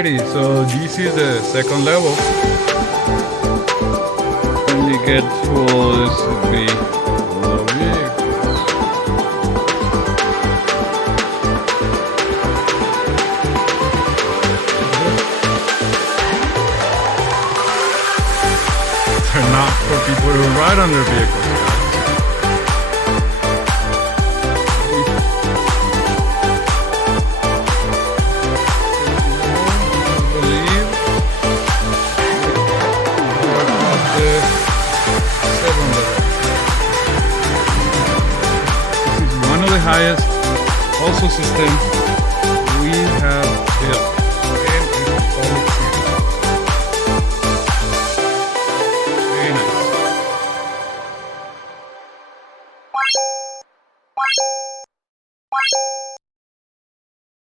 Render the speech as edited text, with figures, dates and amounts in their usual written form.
Alrighty, so this is the second level. When you get full, this would be a little big. They're not for people who ride on their vehicles, guys. Highest also system